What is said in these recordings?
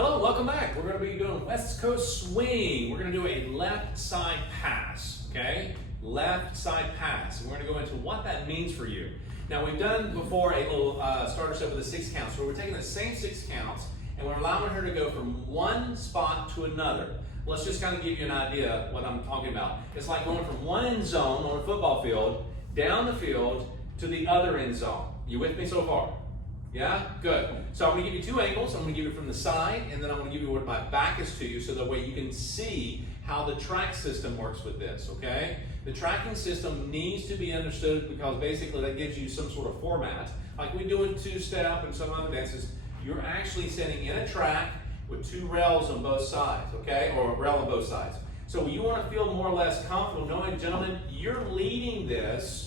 Hello, welcome back. We're going to be doing West Coast swing. We're going to do a left side pass, okay? Left side pass. And we're going to go into what that means for you. Now, we've done before a little starter step with the 6 counts. So we're taking the same 6 counts and we're allowing her to go from one spot to another. Let's just kind of give you an idea of what I'm talking about. It's like going from one end zone on a football field, down the field, to the other end zone. You with me so far? Yeah? Good. So I'm going to give you 2 angles. I'm going to give you from the side, and then I'm going to give you where my back is to you so that way you can see how the track system works with this, okay? The tracking system needs to be understood because basically that gives you some sort of format. Like we do in 2-step and some other dances, you're actually sitting in a track with 2 rails on both sides, okay? Or a rail on both sides. So you want to feel more or less comfortable knowing, gentlemen, you're leading this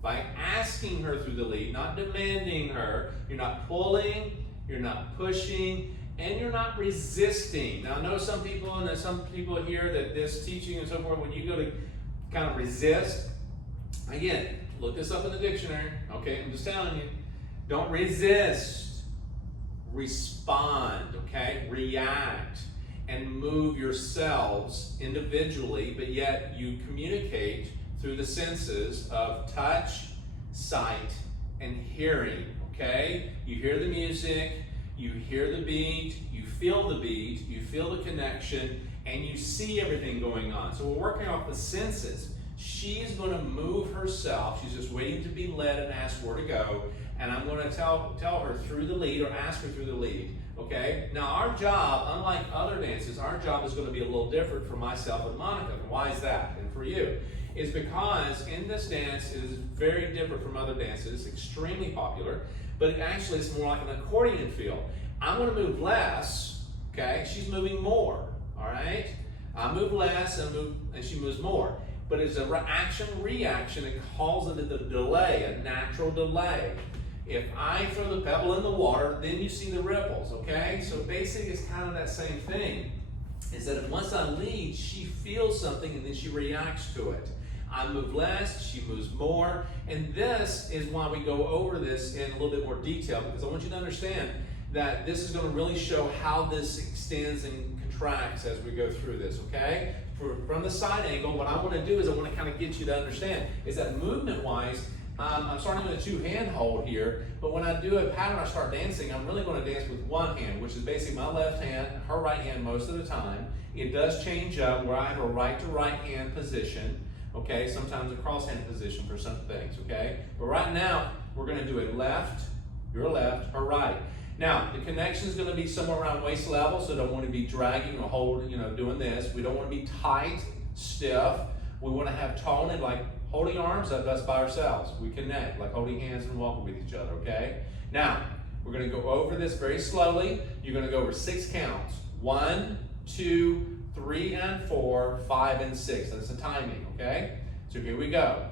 by asking her through the lead, not demanding her. You're not pulling, you're not pushing, and you're not resisting. Now I know some people, and there's some people here that this teaching and so forth, when you go to kind of resist, again, look this up in the dictionary, okay? I'm just telling you, don't resist, respond, okay? React and move yourselves individually, but yet you communicate through the senses of touch, sight, and hearing, okay? You hear the music, you hear the beat, you feel the connection, and you see everything going on. So we're working off the senses. She's going to move herself. She's just waiting to be led and asked where to go, and I'm going to tell her through the lead or ask her through the lead, okay? Now our job, unlike other dances, our job is going to be a little different for myself and Monica. And why is that? And for you? Is because in this dance it is very different from other dances, extremely popular, but it actually is more like an accordion feel. I'm going to move less, okay? She's moving more, all right? I move less and she moves more. But it's a action-reaction. It calls it a delay, a natural delay. If I throw the pebble in the water, then you see the ripples, okay? So basically it's kind of that same thing, is that once I lead, she feels something and then she reacts to it. I move less, she moves more, and this is why we go over this in a little bit more detail, because I want you to understand that this is going to really show how this extends and contracts as we go through this, okay? From the side angle, what I want to do is I want to kind of get you to understand is that movement-wise, I'm starting with a 2-hand hold here, but when I do a pattern, I start dancing, I'm really going to dance with 1 hand, which is basically my left hand, her right hand most of the time. It does change up where I have a right to right hand position, okay? Sometimes a cross hand position for some things, okay? But right now, we're going to do a left, your left, her right. Now, the connection is going to be somewhere around waist level, so don't want to be dragging or holding, doing this. We don't want to be tight, stiff. We want to have tone and like holding arms up, that's by ourselves. We connect, like holding hands and walking with each other, okay? Now, we're going to go over this very slowly. You're going to go over 6 counts. 1, 2, 3, and 4, 5, and 6. That's the timing, okay? So here we go.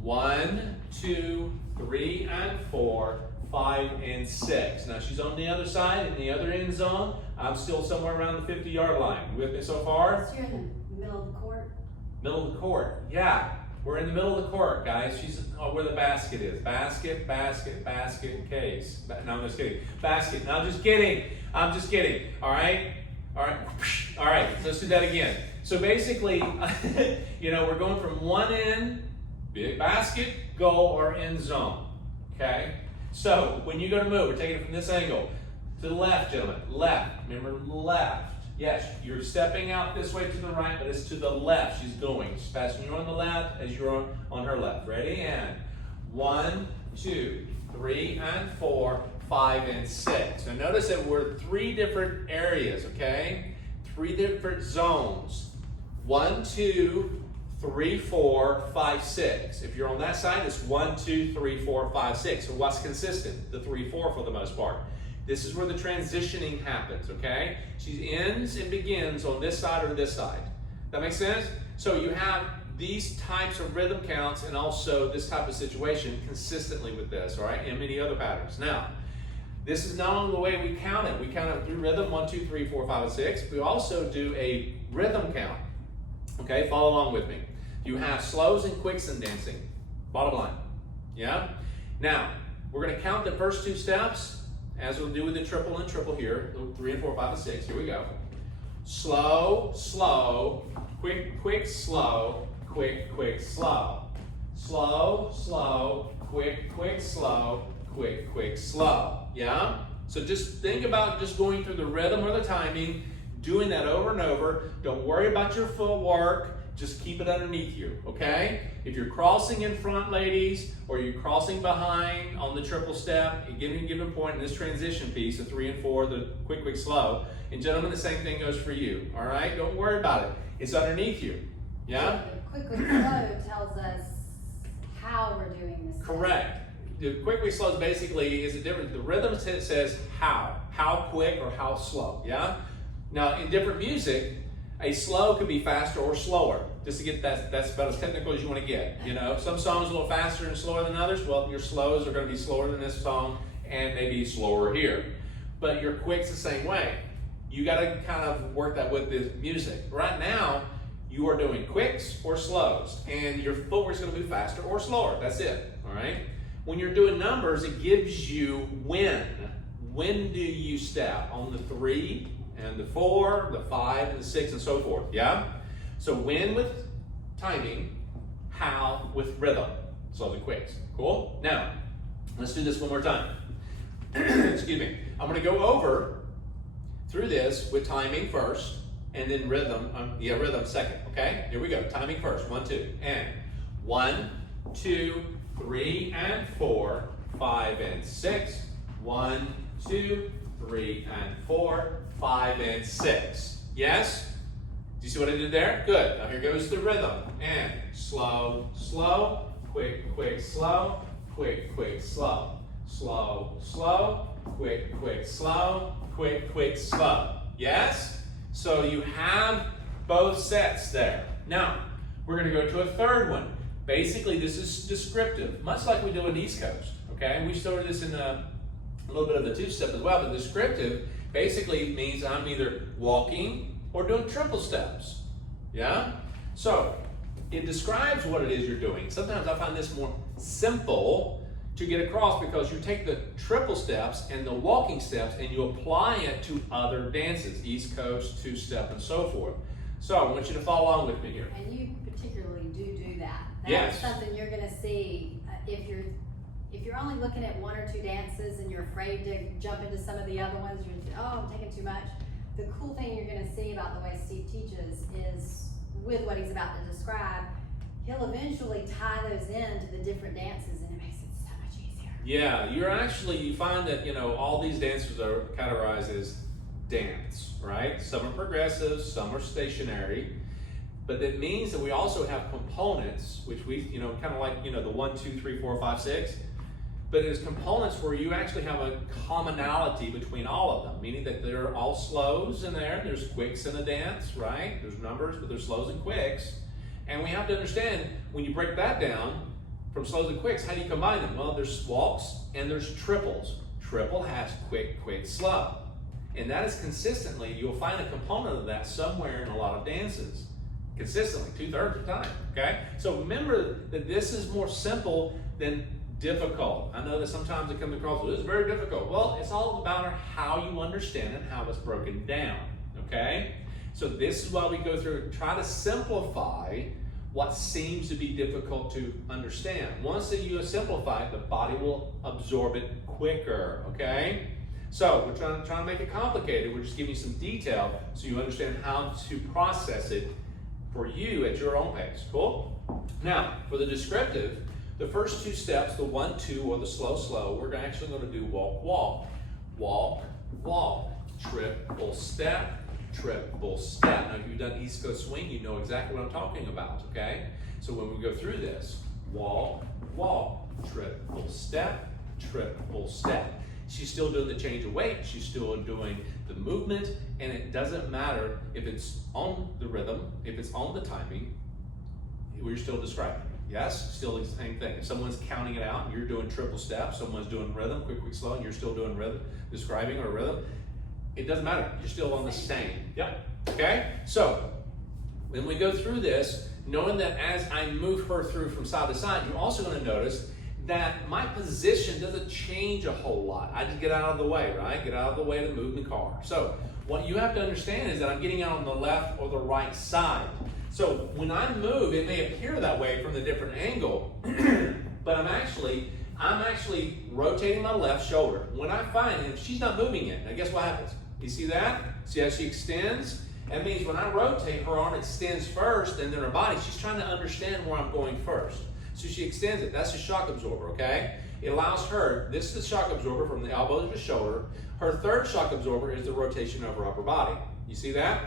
1, 2, 3, and 4, 5, and 6. Now she's on the other side, in the other end zone. I'm still somewhere around the 50-yard line. You with me so far? So you're in the middle of the court? Middle of the court, yeah. We're in the middle of the court, guys. She's where the basket is. Basket, basket, basket, case. No, I'm just kidding. Basket. No, I'm just kidding. I'm just kidding. All right? All right. All right. So let's do that again. So basically, we're going from one end, big basket, goal, or end zone. Okay? So when you go to move, we're taking it from this angle. To the left, gentlemen. Left. Remember, left. Yes, you're stepping out this way to the right, but it's to the left she's going. She's faster you're on the left as you're on her left. Ready? And 1, 2, 3, and 4, 5, and 6. Now notice that we're 3 different areas, okay? 3 different zones. 1, 2, 3, 4, 5, 6. If you're on that side, it's 1, 2, 3, 4, 5, 6. So what's consistent? The 3, 4 for the most part. This is where the transitioning happens, okay? She ends and begins on this side or this side. That makes sense? So you have these types of rhythm counts and also this type of situation consistently with this, all right? And many other patterns. Now, this is not only the way we count it. We count it through rhythm, 1, 2, 3, 4, 5, and 6. We also do a rhythm count, okay? Follow along with me. You have slows and quicks in dancing, bottom line, yeah? Now, we're gonna count the first 2 steps, as we'll do with the triple and triple here, 3 and 4, 5 and 6, here we go. Slow, slow, quick, quick, slow, quick, quick, slow. Slow, slow, quick, quick, slow, quick, quick, slow. Yeah? So just think about just going through the rhythm or the timing, doing that over and over. Don't worry about your footwork. Just keep it underneath you, okay? If you're crossing in front, ladies, or you're crossing behind on the triple step, at a given point in this transition piece, the 3 and 4, the quick, quick, slow, and gentlemen, the same thing goes for you, all right? Don't worry about it. It's underneath you, yeah? The quick, quick, slow tells us how we're doing this. Correct. The quick, quick, slow basically is a difference. The rhythm says how quick or how slow, yeah? Now, in different music, a slow could be faster or slower. Just to get that's about as technical as you want to get. You know, some songs are a little faster and slower than others. Well, your slows are going to be slower than this song and maybe slower here. But your quick's the same way. You got to kind of work that with the music. Right now, you are doing quicks or slows, and your footwork's going to be faster or slower. That's it. All right. When you're doing numbers, it gives you when. When do you step on the 3 and the 4, the 5 and the 6 and so forth? Yeah. So when with timing, how with rhythm. So the quicks. Cool? Now, let's do this one more time. Excuse me. I'm going to go over through this with timing first, and then rhythm, rhythm second. Okay? Here we go. Timing first. 1, 2. And 1, 2, 3 and 4, 5 and 6. 1, 2, 3 and 4, 5 and 6. Yes? Do you see what I did there? Good. Now here goes the rhythm. And slow, slow, quick, quick, slow, quick, quick, slow. Slow, slow, quick, quick, slow, quick, quick, slow. Yes? So you have both sets there. Now, we're going to go to a third one. Basically, this is descriptive, much like we do in East Coast. Okay? And we started this in a little bit of the two-step as well, but descriptive basically means I'm either walking or doing triple steps, yeah? So, it describes what it is you're doing. Sometimes I find this more simple to get across because you take the triple steps and the walking steps and you apply it to other dances, East Coast, two-step, and so forth. So, I want you to follow along with me here. And you particularly do that. That's yes. something you're gonna see if you're only looking at 1 or 2 dances and you're afraid to jump into some of the other ones, I'm taking too much. The cool thing you're going to see about the way Steve teaches is, with what he's about to describe, he'll eventually tie those into the different dances, and it makes it so much easier. Yeah, you find that, all these dances are categorized as dance, right? Some are progressive, some are stationary, but that means that we also have components, which we, kind of like, the 1, 2, 3, 4, 5, 6. But there's components where you actually have a commonality between all of them, meaning that they're all slows in there. There's quicks in the dance, right? There's numbers, but there's slows and quicks. And we have to understand, when you break that down from slows and quicks, how do you combine them? Well, there's waltz and there's triples. Triple has quick, quick, slow. And that is consistently, you'll find a component of that somewhere in a lot of dances. Consistently, 2/3 of the time, okay? So remember that this is more simple than difficult. I know that sometimes it comes across, well, this is very difficult. Well, it's all about how you understand and how it's broken down, okay? So this is why we go through and try to simplify what seems to be difficult to understand. Once that you simplify it, the body will absorb it quicker, okay? So we're trying to make it complicated. We're just giving you some detail so you understand how to process it for you at your own pace. Cool? Now, for the descriptive, the first 2 steps, the 1, 2, or the slow, slow, we're actually going to do walk, walk. Walk, walk. Triple step, triple step. Now, if you've done East Coast swing, you know exactly what I'm talking about, okay? So when we go through this, walk, walk, triple step, triple step. She's still doing the change of weight. She's still doing the movement, and it doesn't matter if it's on the rhythm, if it's on the timing, we're still describing. Yes, still the same thing. If someone's counting it out and you're doing triple steps, someone's doing rhythm, quick, quick, slow, and you're still doing rhythm, describing or rhythm, it doesn't matter. You're still on the same. Yep. Okay? So, when we go through this, knowing that as I move her through from side to side, you're also going to notice that my position doesn't change a whole lot. I just get out of the way, right? Get out of the way to move the car. So what you have to understand is that I'm getting out on the left or the right side. So when I move, it may appear that way from the different angle, but I'm actually rotating my left shoulder. When I find, if she's not moving it, now guess what happens? You see that? See how she extends? That means when I rotate, her arm extends first and then her body. She's trying to understand where I'm going first. So she extends it. That's the shock absorber, okay? It allows her, this is the shock absorber from the elbow to the shoulder. Her third shock absorber is the rotation of her upper body. You see that?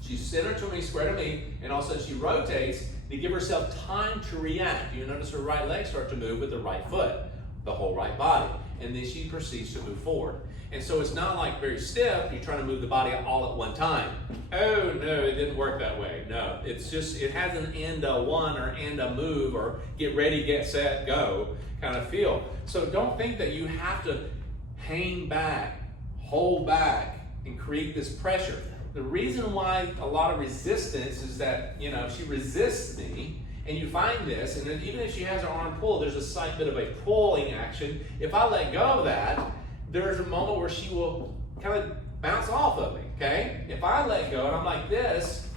She's center to me, square to me, and all of a sudden she rotates to give herself time to react. You notice her right leg start to move with the right foot, the whole right body, and then she proceeds to move forward. And so it's not like very stiff, you're trying to move the body all at one time. Oh no, it didn't work that way. No, it's just, it has an end a one or end a move or get ready, get set, go kind of feel. So don't think that you have to hang back, hold back, and create this pressure. The reason why a lot of resistance is that, you know, she resists me, and you find this, and then even if she has her arm pulled, there's a slight bit of a pulling action. If I let go of that, there's a moment where she will kind of bounce off of me, okay? If I let go and I'm like this,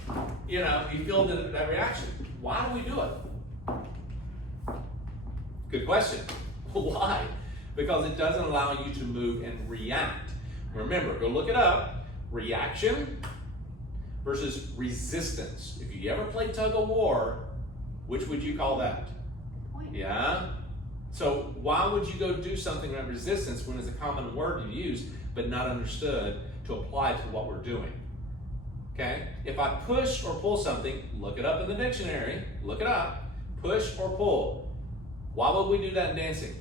you know, you feel that reaction. Why do we do it? Good question. Why? Because it doesn't allow you to move and react. Remember, go look it up. Reaction versus resistance. If you ever played tug of war, which would you call that? Point. Yeah? So why would you go do something like resistance when it's a common word to use but not understood to apply to what we're doing? Okay? If I push or pull something, look it up in the dictionary, look it up, push or pull. Why would we do that in dancing?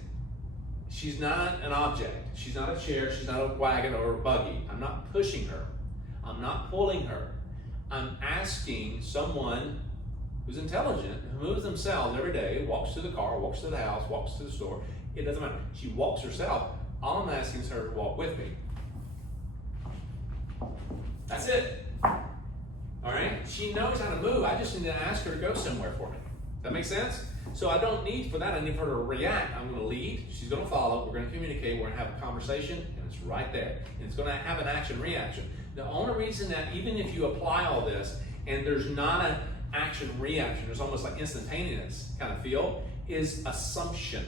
She's not an object. She's not a chair, she's not a wagon or a buggy. I'm not pushing her. I'm not pulling her. I'm asking someone who's intelligent, who moves themselves every day, walks to the car, walks to the house, walks to the store. It doesn't matter. She walks herself. All I'm asking is her to walk with me. That's it. All right? She knows how to move. I just need to ask her to go somewhere for me. Does that make sense? So I don't need for that. I need for her to react. I'm going to lead. She's going to follow. We're going to communicate. We're going to have a conversation, and it's right there. And it's going to have an action-reaction. The only reason that even if you apply all this and there's not an action-reaction, there's almost like instantaneous kind of feel, is assumption,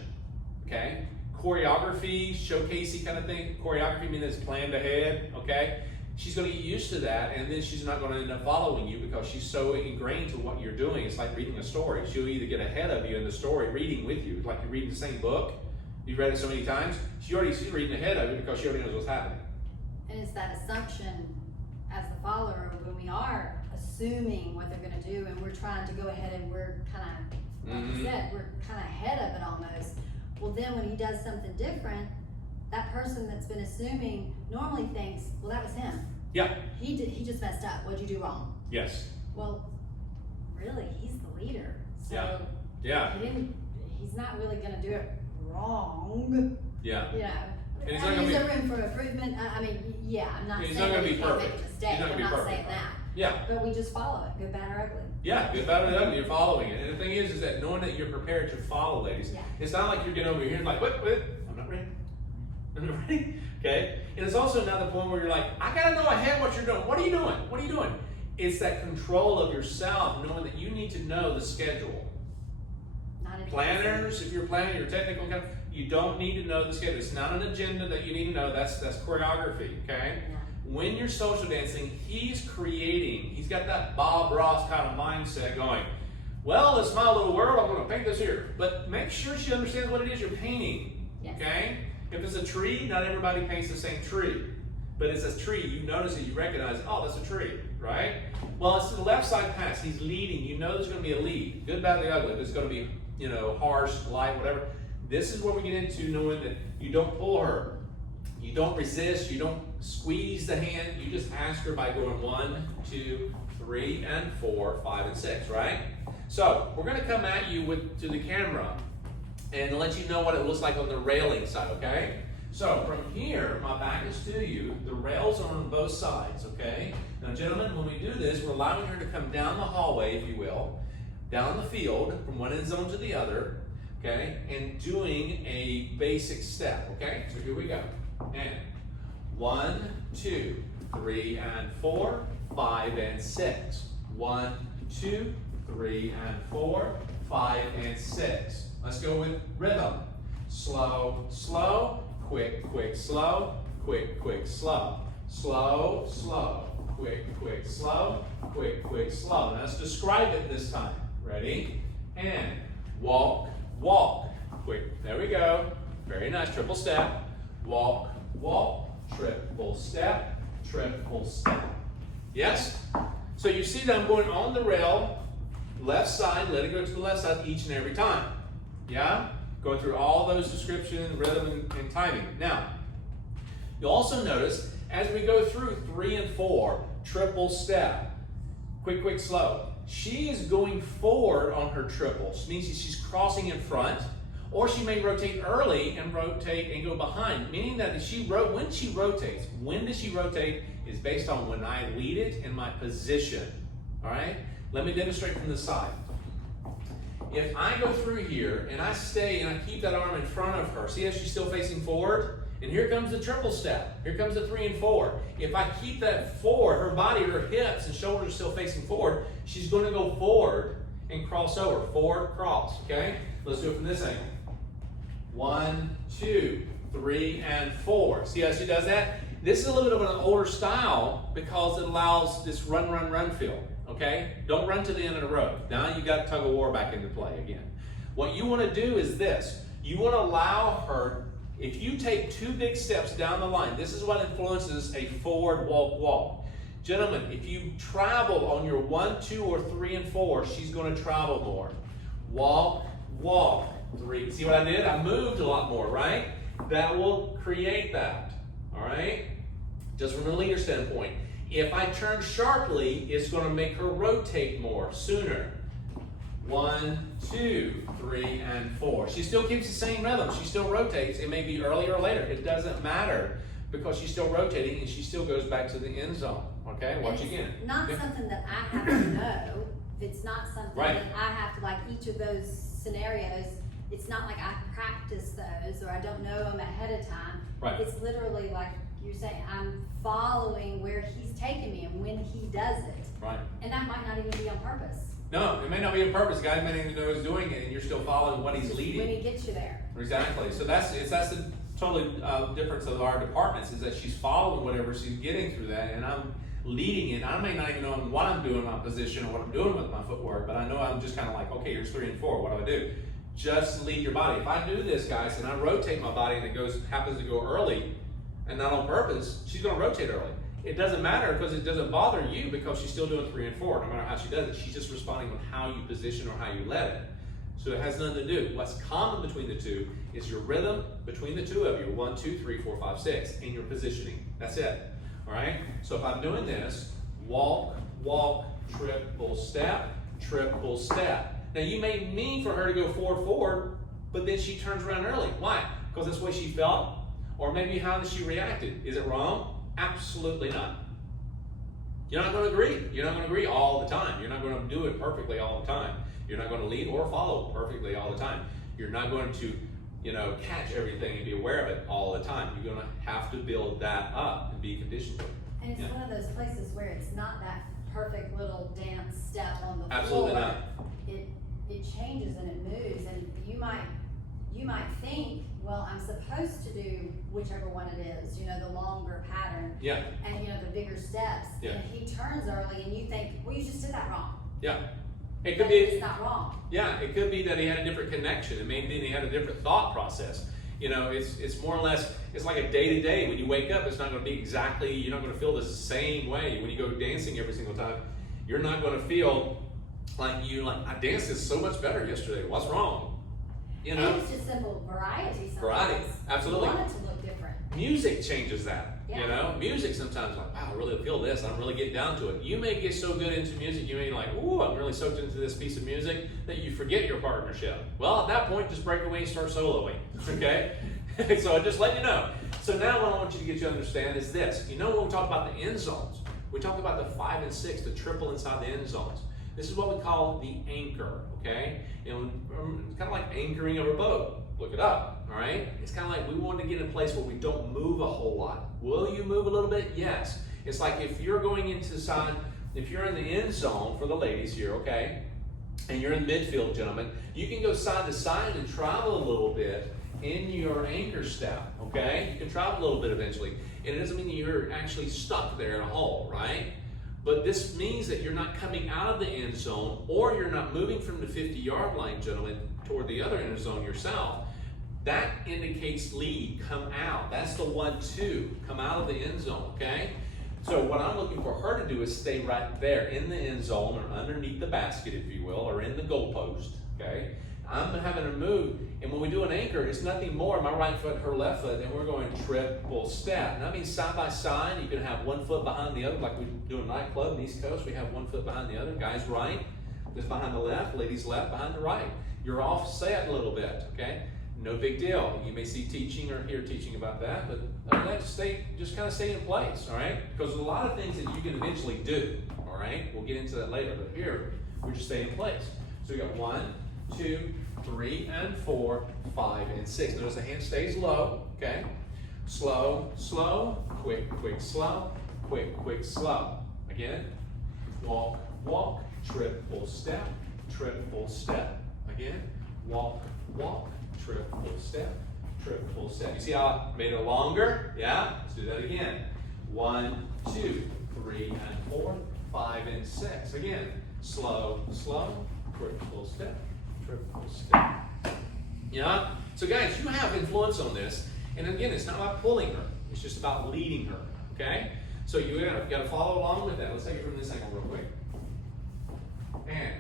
okay? Choreography, showcasey kind of thing. Choreography means it's planned ahead, okay? She's going to get used to that, and then she's not going to end up following you because she's so ingrained to what you're doing. It's like reading a story. She'll either get ahead of you in the story, reading with you. It's like you're reading the same book. You've read it so many times. She's reading ahead of you because she already knows what's happening. And it's that assumption as the follower when we are assuming what they're going to do and we're trying to go ahead and we're kind of, like you said, we're kind of ahead of it almost. Well, then when he does something different, that person that's been assuming normally thinks, well, that was him. Yeah. He just messed up. What'd you do wrong? Yes. Well, really, he's the leader. So Yeah. He's not really going to do it wrong. Yeah. You know. And he's not gonna is there room for improvement? I mean, yeah, I'm not He's saying not gonna that be you can't perfect. make a He's mistake. not gonna I'm be not perfect. saying that. Yeah. But we just follow it, good, bad, or ugly. Yeah, good, bad, and ugly. You're following it. And the thing is that knowing that you're prepared to follow, ladies, it's not like you're getting over here and like, wait, I'm not ready. I'm not ready. Okay? And it's also not the point where you're like, I gotta know ahead what you're doing. What are you doing? What are you doing? It's that control of yourself, knowing that you need to know the schedule. Planners, if you're planning your technical kind of, you don't need to know the schedule. It's not an agenda that you need to know. That's choreography, okay? Yeah. When you're social dancing, he's creating. He's got that Bob Ross kind of mindset going, well, it's my little world. I'm going to paint this here. But make sure she understands what it is you're painting, okay? If it's a tree, not everybody paints the same tree. But it's a tree. You notice it. You recognize, oh, that's a tree, right? Well, it's the left side pass. He's leading. You know there's going to be a lead. Good, bad, or ugly. There's going to be, you know, harsh, light, whatever. This is where we get into knowing that you don't pull her. You don't resist. You don't squeeze the hand. You just ask her by going 1, 2, 3, and 4, 5, and 6, right? So we're going to come at you to the camera and let you know what it looks like on the railing side, okay? So from here, my back is to you. The rails are on both sides, okay? Now, gentlemen, when we do this, we're allowing her to come down the hallway, if you will, down the field from one end zone to the other, okay, and doing a basic step, okay? So here we go. And 1, 2, 3, and 4, 5, and 6. 1, 2, 3, and 4, 5, and 6. Let's go with rhythm. Slow, slow, quick, quick, slow, quick, quick, slow. Slow, slow, quick, quick, slow, quick, quick, slow. Now let's describe it this time. Ready? And walk, walk, quick. There we go. Very nice. Triple step. Walk, walk, triple step, triple step. Yes? So you see that I'm going on the rail, left side, let it go to the left side each and every time. Yeah? Going through all those description, rhythm, and timing. Now, you'll also notice as we go through 3 and 4, triple step, quick, quick, slow. She is going forward on her triples, which means she's crossing in front, or she may rotate early and rotate and go behind, meaning that when she rotates, when does she rotate is based on when I lead it and my position. All right? Let me demonstrate from the side. If I go through here and I stay and I keep that arm in front of her, see how she's still facing forward? And here comes the triple step. Here comes the 3 and 4. If I keep that forward, her body, her hips and shoulders are still facing forward, she's going to go forward and cross over. Forward, cross, okay? Let's do it from this angle. 1, 2, 3, and 4. See how she does that? This is a little bit of an older style because it allows this run, run, run feel, okay? Don't run to the end of the road. Now you got tug of war back into play again. What you want to do is this. You want to allow her, if you take 2 big steps down the line, this is what influences a forward walk, walk. Gentlemen, if you travel on your 1, 2, or 3, and 4, she's going to travel more. Walk, walk, 3. See what I did? I moved a lot more, right? That will create that, all right? Just from a leader standpoint. If I turn sharply, it's going to make her rotate more sooner. 1, 2, 3, and 4. She still keeps the same rhythm. She still rotates. It may be earlier or later. It doesn't matter because she's still rotating and she still goes back to the end zone. Okay, watch again. Not something that I have to know. It's not something that I have to, like each of those scenarios, it's not like I practice those or I don't know them ahead of time. Right. It's literally like you're saying, I'm following where he's taking me and when he does it. Right. And that might not even be on purpose. No, it may not be on purpose. The guy may not even know he's doing it, and you're still following what he's leading. When he gets you there. Exactly. So that's the totally difference of our departments is that she's following whatever she's getting through that, and I'm leading it. I may not even know what I'm doing in my position or what I'm doing with my footwork, but I know I'm just kind of like, okay, here's 3 and 4. What do I do? Just lead your body. If I do this, guys, and I rotate my body and it happens to go early, and not on purpose, she's going to rotate early. It doesn't matter because it doesn't bother you because she's still doing 3 and 4. No matter how she does it, she's just responding on how you position or how you let it. So it has nothing to do. What's common between the two is your rhythm between the two of you. 1, 2, 3, 4, 5, 6, and your positioning. That's it. All right. So if I'm doing this, walk, walk, triple step, triple step. Now you may mean for her to go forward, but then she turns around early. Why? Because that's the way she felt, or maybe how she reacted. Is it wrong? Absolutely not. You're not going to agree. You're not going to agree all the time. You're not going to do it perfectly all the time. You're not going to lead or follow perfectly all the time. You're not going to, catch everything and be aware of it all the time. You're going to have to build that up and be conditioned to it. And it's one of those places where it's not that perfect little dance step on the Absolutely floor. not. It changes and it moves, and you might think, well, I'm supposed to do whichever one it is, the longer pattern. Yeah. And the bigger steps. Yeah. And he turns early and you think, well, you just did that wrong. Yeah. It could But be. it's not wrong. Yeah, it could be that he had a different connection. It may be that he had a different thought process. It's more or less, it's like a day-to-day. When you wake up, it's not going to be exactly, you're not going to feel the same way. When you go dancing every single time, you're not going to feel like I danced this so much better yesterday. What's wrong? And it's just simple variety sometimes. Variety, absolutely. You want it to look different. Music changes that. Yeah. Music sometimes like, wow, I really feel this. I'm really getting down to it. You may get so good into music, you may be like, ooh, I'm really soaked into this piece of music that you forget your partnership. Well, at that point, just break away and start soloing. Okay? So I just let you know. So now what I want you to get you to understand is this. When we talk about the end zones, we talk about the 5 and 6, the triple inside the end zones. This is what we call the anchor, okay? And it's kind of like anchoring of a boat. Look it up, all right? It's kind of like we want to get in a place where we don't move a whole lot. Will you move a little bit? Yes. It's like if you're going into side, if you're in the end zone for the ladies here, okay? And you're in midfield, gentlemen, you can go side to side and travel a little bit in your anchor step, okay? You can travel a little bit eventually. And it doesn't mean that you're actually stuck there in a hole, right? But this means that you're not coming out of the end zone, or you're not moving from the 50-yard line, gentlemen, toward the other end zone yourself. That indicates lead, come out. That's the 1-2, come out of the end zone, okay? So what I'm looking for her to do is stay right there in the end zone, or underneath the basket, if you will, or in the goalpost, okay? I'm having her move, and when we do an anchor, it's nothing more, my right foot, her left foot, and we're going triple step. And that means side by side, you can have one foot behind the other, like we do in a nightclub in the East Coast, we have one foot behind the other, guys right, just behind the left, ladies left, behind the right. You're offset a little bit, okay? No big deal. You may see teaching or hear teaching about that, but just kind of stay in place, all right? Because there's a lot of things that you can eventually do, all right? We'll get into that later, but here, we're just staying in place. So we got 1, 2, 3, and 4, 5, and 6. Notice the hand stays low, okay? Slow, slow, quick, quick, slow, quick, quick, slow. Again, walk, walk, triple step, triple step. Again, walk, walk, triple step, triple step. You see how I made it longer? Yeah? Let's do that again. 1, 2, 3, and 4, 5, and 6. Again, slow, slow, triple step, triple step. Yeah? So guys, you have influence on this. And again, it's not about pulling her. It's just about leading her. Okay? So you got to follow along with that. Let's take it from this angle real quick. And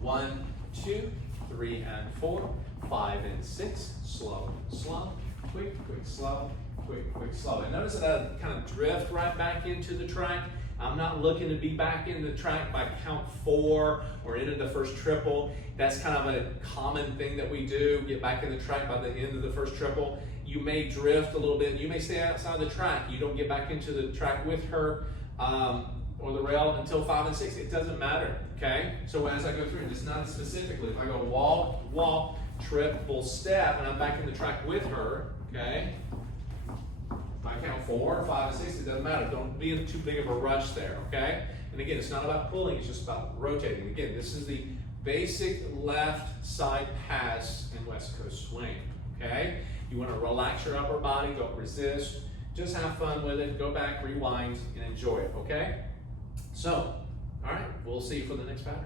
1, 2, 3, and 4, 5, and 6. Slow, slow, quick, quick, slow, quick, quick, slow. And notice that I kind of drift right back into the track. I'm not looking to be back in the track by count 4 or into the first triple. That's kind of a common thing that we do, get back in the track by the end of the first triple. You may drift a little bit. You may stay outside the track. You don't get back into the track with her or the rail until 5 and 6. It doesn't matter, okay? So as I go through, it's not specifically. If I go walk, walk, triple step, and I'm back in the track with her, okay? If I count 4, 5, and 6, it doesn't matter. Don't be in too big of a rush there, okay? And again, it's not about pulling, it's just about rotating. Again, this is the basic left side pass in West Coast swing, okay? You want to relax your upper body, don't resist, just have fun with it, go back, rewind, and enjoy it, okay? So, all right, we'll see you for the next pattern.